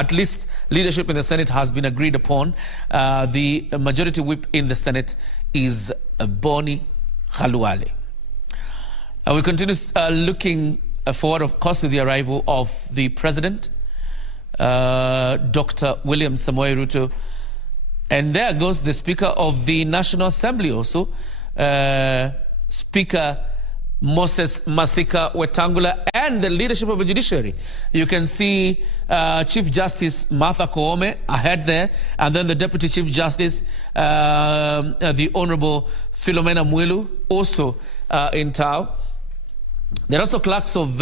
at least leadership in the Senate has been agreed upon. The majority whip in the Senate is Boni Khalwale. We continue looking forward, of course, to the arrival of the President, Dr. William Samoei Ruto. And there goes the Speaker of the National Assembly also, Speaker Moses Masika Wetangula, and the leadership of the judiciary. You can see Chief Justice Martha Koome ahead there, and then the Deputy Chief Justice, the Honorable Philomena Mwilu, also in town. There are also clerks of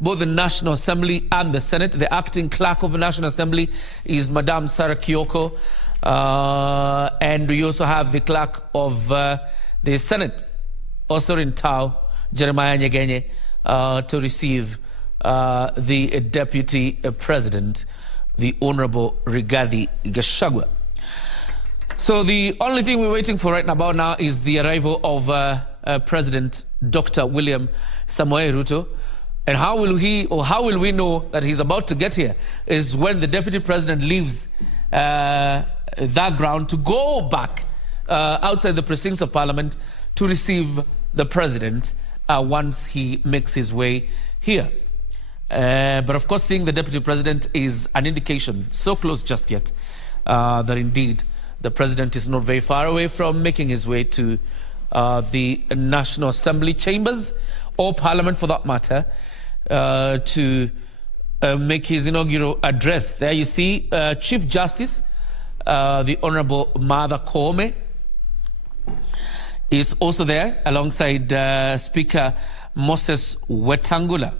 both the National Assembly and the Senate. The acting clerk of the National Assembly is Madame Sarah Kioko, and we also have the clerk of the Senate, also in town, Jeremiah Nyegenye, to receive the Deputy President, the Honorable Rigathi Wetangula. So the only thing we're waiting for right about now is the arrival of President Dr. William Samoei Ruto. And how will we know that he's about to get here is when the Deputy President leaves that ground to go back outside the precincts of Parliament to receive the President once he makes his way here. But of course, seeing the Deputy President is an indication, so close just yet, that indeed the President is not very far away from making his way to the National Assembly chambers, or Parliament for that matter, to make his inaugural address. There you see Chief Justice, the Honorable Martha Koome, is also there alongside Speaker Moses Wetangula.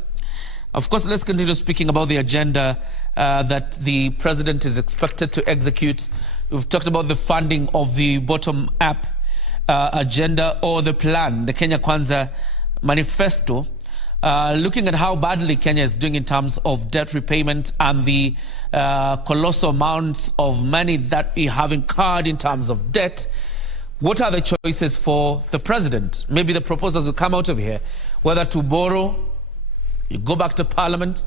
Of course, let's continue speaking about the agenda that the President is expected to execute. We've talked about the funding of the bottom-up agenda, or the plan, the Kenya Kwanza manifesto, looking at how badly Kenya is doing in terms of debt repayment and the colossal amounts of money that we have incurred in terms of debt. What are the choices for the President? Maybe the proposals will come out of here, whether to borrow, you go back to Parliament,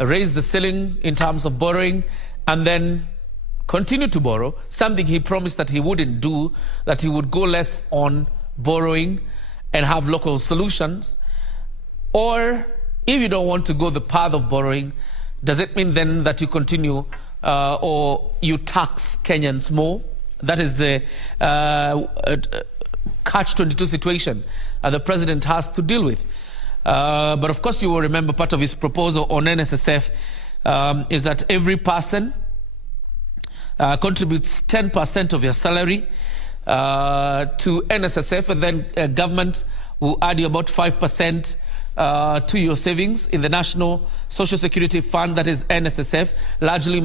raise the ceiling in terms of borrowing, and then continue to borrow, something he promised that he wouldn't do, that he would go less on borrowing and have local solutions. Or if you don't want to go the path of borrowing, does it mean then that you continue or you tax Kenyans more? That is the catch-22 situation the President has to deal with. But of course, you will remember part of his proposal on NSSF is that every person contributes 10% of your salary to NSSF, and then government will add you about 5% to your savings in the National Social Security Fund, that is NSSF, largely